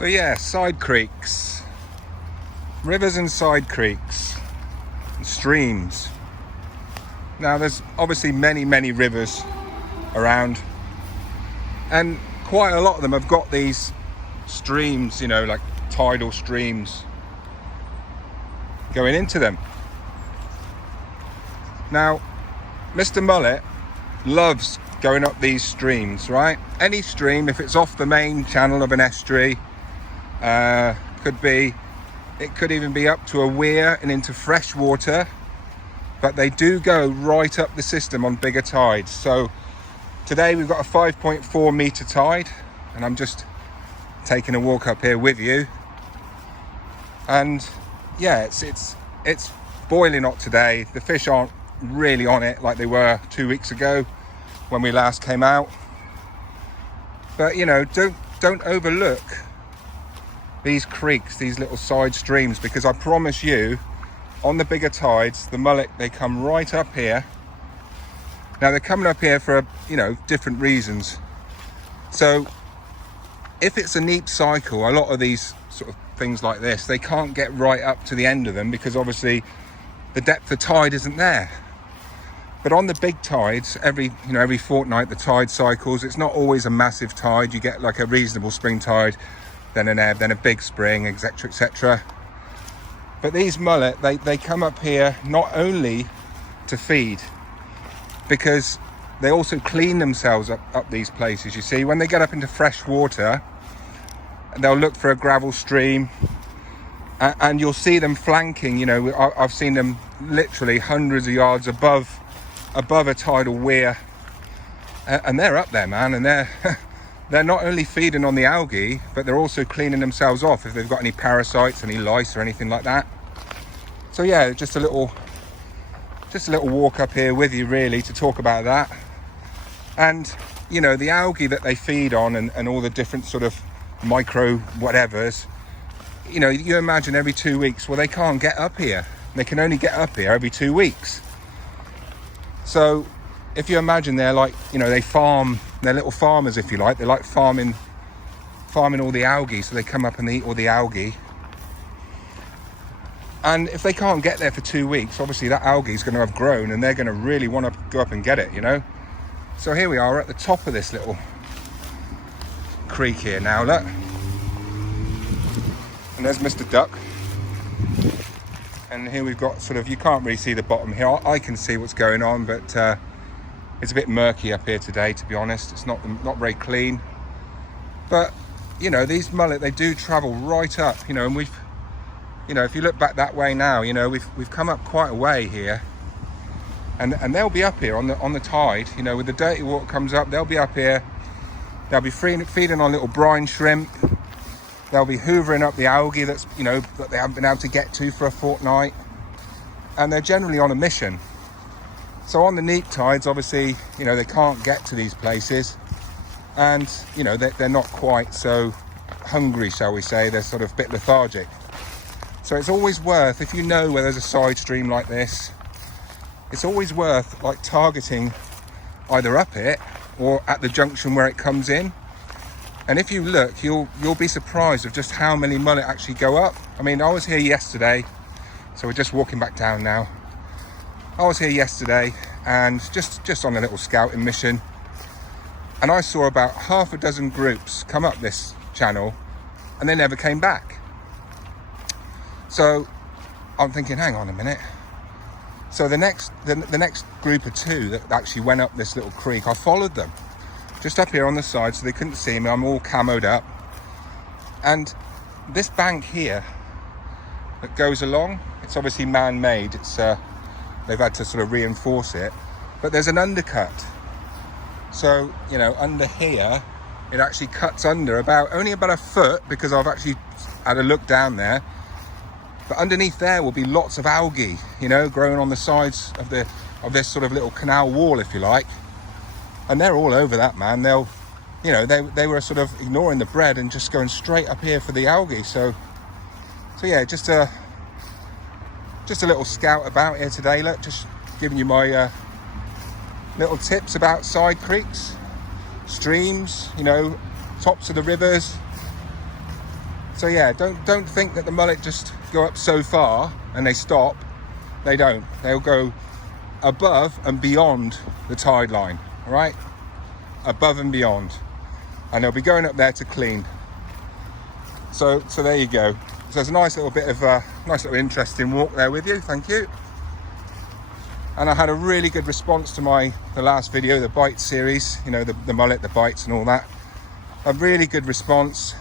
So yeah, side creeks, rivers and side creeks, and streams. Now there's obviously many rivers around, and quite a lot of them have got these streams, you know, like tidal streams going into them. Now, Mr. Mullet loves going up these streams, right? Any stream, if it's off the main channel of an estuary, it could even be up to a weir and into fresh water, but they do go right up the system on bigger tides. So today we've got a 5.4 meter tide, and I'm just taking a walk up here with you. And yeah, it's boiling hot today. The fish aren't really on it like they were 2 weeks ago when we last came out. But you know, don't overlook these creeks, these little side streams, because I promise you, on the bigger tides, the mullet, they come right up here. Now they're coming up here for, you know, different reasons. So if it's a neap cycle, a lot of these sort of things like this, they can't get right up to the end of them because obviously the depth of tide isn't there. But on the big tides, every fortnight the tide cycles. It's not always a massive tide. You get like a reasonable spring tide, then an ebb, then a big spring, etc, etc. But these mullet, they come up here not only to feed, because they also clean themselves up these places. You see, when they get up into fresh water, they'll look for a gravel stream, and you'll see them flanking. You know, I've seen them literally hundreds of yards above a tidal weir, and they're up there, man, and they're not only feeding on the algae, but they're also cleaning themselves off if they've got any parasites, any lice or anything like that. So yeah, just a little walk up here with you really to talk about that. And you know, the algae that they feed on, and all the different sort of micro whatevers, you know, you imagine every 2 weeks, well, they can't get up here. They can only get up here every 2 weeks. So if you imagine they're like, you know, they're little farmers, if you like. They like farming all the algae, so they come up and they eat all the algae. And if they can't get there for 2 weeks, obviously that algae is going to have grown, and they're going to really want to go up and get it, you know. So here we are at the top of this little creek here now, look. And there's Mr. Duck. And here we've got sort of, you can't really see the bottom here. I can see what's going on, but it's a bit murky up here today, to be honest. It's not very clean. But, you know, these mullet, they do travel right up, you know, and we've, you know, if you look back that way now, you know, we've come up quite a way here. And they'll be up here on the tide, you know, with the dirty water comes up, they'll be up here. They'll be feeding on little brine shrimp. They'll be hoovering up the algae that's, you know, that they haven't been able to get to for a fortnight. And they're generally on a mission. So on the neap tides, obviously, you know, they can't get to these places. And, you know, they're not quite so hungry, shall we say. They're sort of a bit lethargic. So it's always worth, if you know where there's a side stream like this, it's always worth like targeting either up it or at the junction where it comes in. And if you look, you'll be surprised of just how many mullet actually go up. I mean, I was here yesterday, so we're just walking back down now. I was here yesterday and just on a little scouting mission, and I saw about half a dozen groups come up this channel, and they never came back. So I'm thinking, hang on a minute. So the next group of two that actually went up this little creek, I followed them just up here on the side so they couldn't see me. I'm all camoed up. And this bank here that goes along, it's obviously man-made. It's they've had to sort of reinforce it, but there's an undercut. So, you know, under here, it actually cuts under only about a foot, because I've actually had a look down there. But underneath there will be lots of algae, you know, growing on the sides of this sort of little canal wall, if you like. And they're all over that, man. They'll, you know, they were sort of ignoring the bread and just going straight up here for the algae. So yeah, just a little scout about here today. Look, just giving you my little tips about side creeks, streams, you know, tops of the rivers, So yeah, don't think that the mullet just go up so far and they stop. They don't. They'll go above and beyond the tide line, all right? Above and beyond. And they'll be going up there to clean. So there you go. So it's a nice little bit of a nice little interesting walk there with you. Thank you. And I had a really good response to the last video, the bite series, you know, the mullet, the bites and all that. A really good response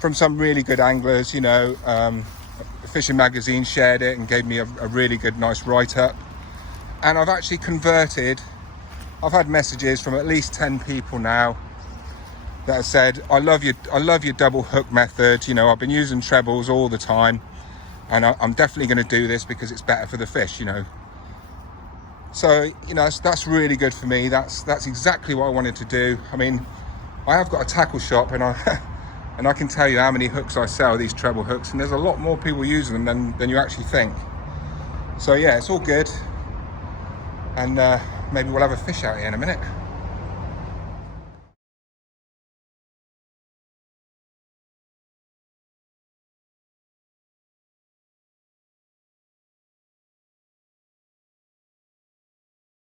from some really good anglers, you know. Fishing Magazine shared it and gave me a really good, nice write-up. And I've actually converted, I've had messages from at least 10 people now that have said, I love your double hook method. You know, I've been using trebles all the time, and I'm definitely going to do this because it's better for the fish, you know. So, you know, that's really good for me. That's exactly what I wanted to do. I mean, I have got a tackle shop, and I can tell you how many hooks I sell, these treble hooks, and there's a lot more people using them than you actually think. So yeah, it's all good, and maybe we'll have a fish out here in a minute.